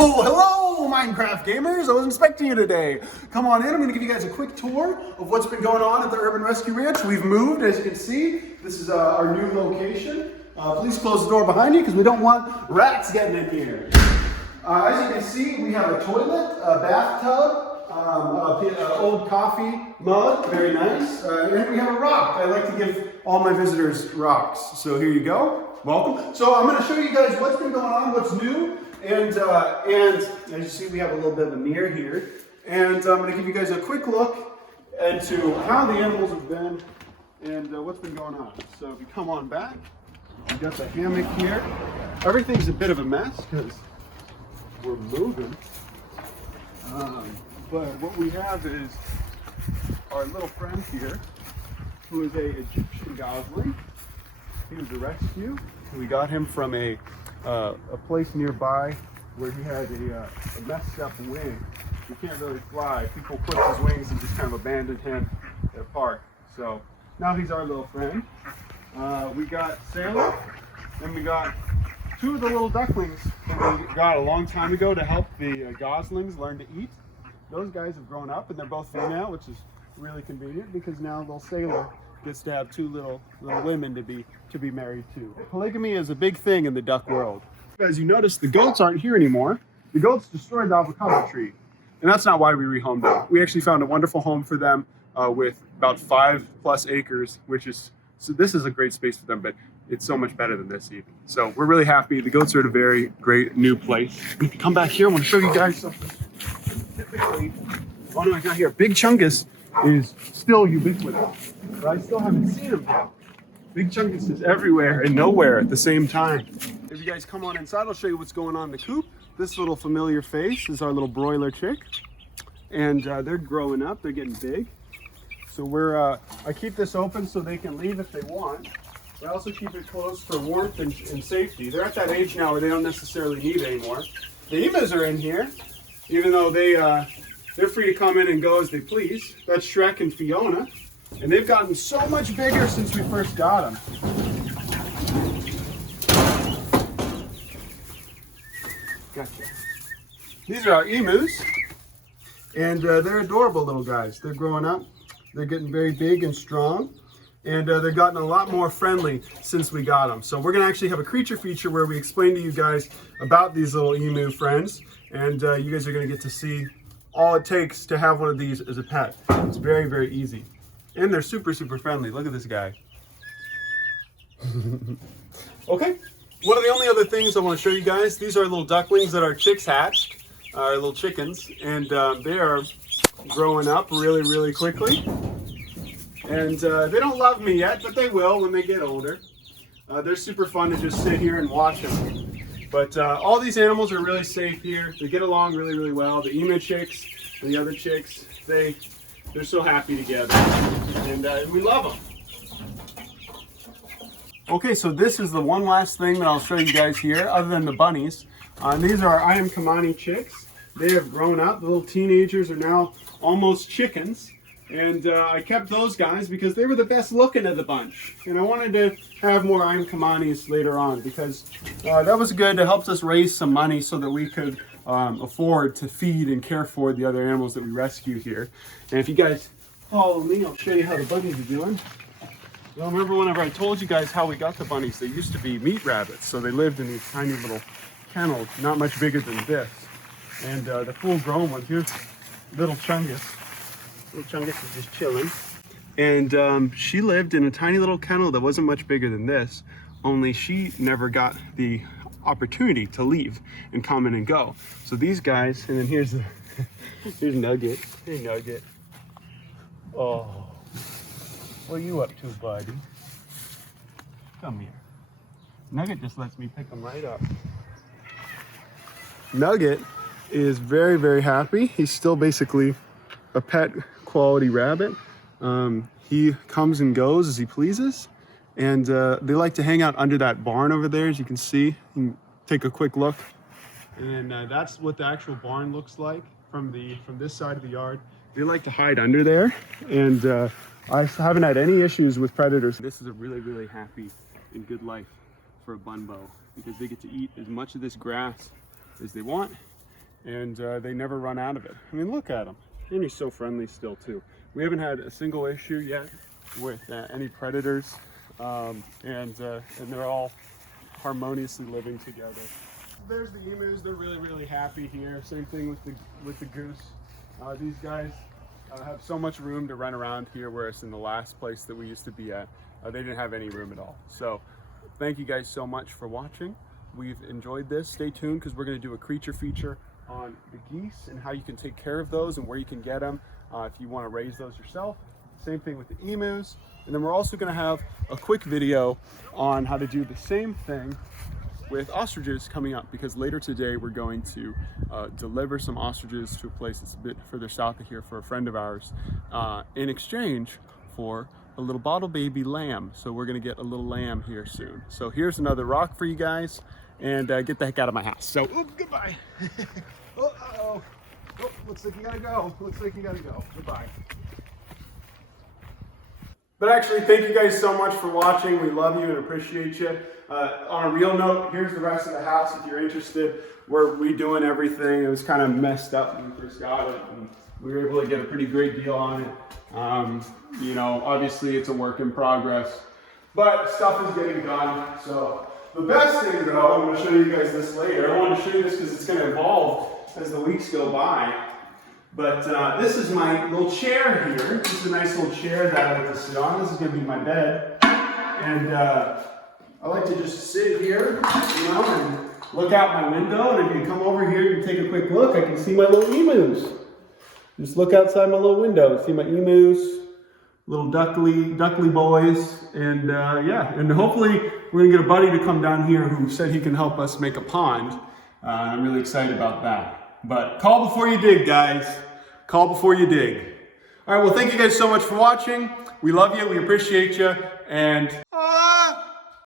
Oh, hello, Minecraft gamers. I wasn't expecting you today. Come on in. I'm going to give you guys a quick tour of what's been going on at the Urban Rescue Ranch. We've moved, as you can see. This is our new location. Please close the door behind you because we don't want rats getting in here. As you can see, we have a toilet, a bathtub, an old coffee mug, very nice, and we have a rock. I like to give all my visitors rocks. So here you go. Welcome. So I'm going to show you guys what's been going on, what's new. And as you see, we have a little bit of a mirror here. And I'm going to give you guys a quick look into how the animals have been and what's been going on. So if you come on back, we've got the hammock here. Everything's a bit of a mess because we're moving. But what we have is our little friend here, who is a Egyptian gosling. He was a rescue. We got him from a place nearby where he had a messed up wing. He can't really fly. People clipped his wings and just kind of abandoned him at a park. So now he's our little friend. We got Sailor, and we got two of the little ducklings that we got a long time ago to help the goslings learn to eat. Those guys have grown up and they're both female, which is really convenient because now little Sailor gets to have two little women to be married to. Polygamy is a big thing in the duck world. As you notice, the goats aren't here anymore. The goats destroyed the avocado tree. And that's not why we rehomed them. We actually found a wonderful home for them with about 5+ acres, so this is a great space for them, but it's so much better than this even. So we're really happy. The goats are at a very great new place. If you come back here, I want to show you guys something. Typically, oh no, he's not here. Big Chungus is still ubiquitous, but I still haven't seen him yet. Big Chungus is everywhere and nowhere at the same time. If you guys come on inside, I'll show you what's going on in the coop. This little familiar face is our little broiler chick, and they're growing up. They're getting big. So I keep this open so they can leave if they want. I also keep it closed for warmth and safety. They're at that age now where they don't necessarily need it anymore. The emus are in here, even though they're free to come in and go as they please. That's Shrek and Fiona. And they've gotten so much bigger since we first got them. Gotcha. These are our emus. And they're adorable little guys. They're growing up. They're getting very big and strong. And they've gotten a lot more friendly since we got them. So we're going to actually have a creature feature where we explain to you guys about these little emu friends. And you guys are going to get to see all it takes to have one of these as a pet. It's very, very easy. And they're super, super friendly. Look at this guy. Okay. One of the only other things I want to show you guys, these are little ducklings that our chicks hatched, our little chickens. And they are growing up really, really quickly. And they don't love me yet, but they will when they get older. They're super fun to just sit here and watch them. But all these animals are really safe here. They get along really, really well. The emu chicks and the other chicks, they're so happy together. And we love them. Okay, so this is the one last thing that I'll show you guys here, other than the bunnies. These are our I am Kamani chicks. They have grown up. The little teenagers are now almost chickens. And I kept those guys because they were the best looking of the bunch. And I wanted to have more I'm Kamanis later on because that was good. It helped us raise some money so that we could afford to feed and care for the other animals that we rescue here. And if you guys follow me, I'll show you how the bunnies are doing. Well, remember whenever I told you guys how we got the bunnies, they used to be meat rabbits. So they lived in these tiny little kennels, not much bigger than this. And the full grown ones, here's little Chungus. Little Chungus is just chilling. And she lived in a tiny little kennel that wasn't much bigger than this, only she never got the opportunity to leave and come in and go. So these guys, and then here's Nugget. Hey Nugget. Oh, what are you up to, buddy? Come here. Nugget just lets me pick him right up. Nugget is very, very happy. He's still basically a pet quality rabbit. He comes and goes as he pleases, and they like to hang out under that barn over there, as you can see. You can take a quick look, and that's what the actual barn looks like from this side of the yard. They like to hide under there, and I haven't had any issues with predators. This is a really, really happy and good life for a bunbo because they get to eat as much of this grass as they want, and they never run out of it. I mean, look at him. And he's so friendly still too. We haven't had a single issue yet with any predators, and they're all harmoniously living together. There's the emus. They're really happy here. Same thing with the goose. These guys have so much room to run around here, whereas in the last place that we used to be at, they didn't have any room at all. So thank you guys so much for watching. We've enjoyed this. Stay tuned, because we're going to do a creature feature on the geese and how you can take care of those and where you can get them if you want to raise those yourself. Same thing with the emus. And then we're also going to have a quick video on how to do the same thing with ostriches coming up, because later today we're going to deliver some ostriches to a place that's a bit further south of here for a friend of ours in exchange for a little bottle baby lamb. So we're going to get a little lamb here soon. So here's another rock for you guys, and get the heck out of my house. So, goodbye. Oh, looks like you gotta go. Goodbye. But actually, thank you guys so much for watching. We love you and appreciate you. On a real note, here's the rest of the house if you're interested. We're redoing everything. It was kind of messed up when we first got it, and we were able to get a pretty great deal on it. You know, obviously it's a work in progress, but stuff is getting done. So the best thing though, I'm going to show you guys this later. I want to show you this because it's going to evolve as the weeks go by. But this is my little chair here. This is a nice little chair that I like to sit on. This is going to be my bed. And I like to just sit here, you know, and look out my window. And if you come over here and take a quick look, I can see my little emus. Just look outside my little window. See my emus, little duckly boys. And yeah, and hopefully we're going to get a buddy to come down here who said he can help us make a pond. I'm really excited about that. But call before you dig, guys. Call before you dig. All right, well, thank you guys so much for watching. We love you. We appreciate you. And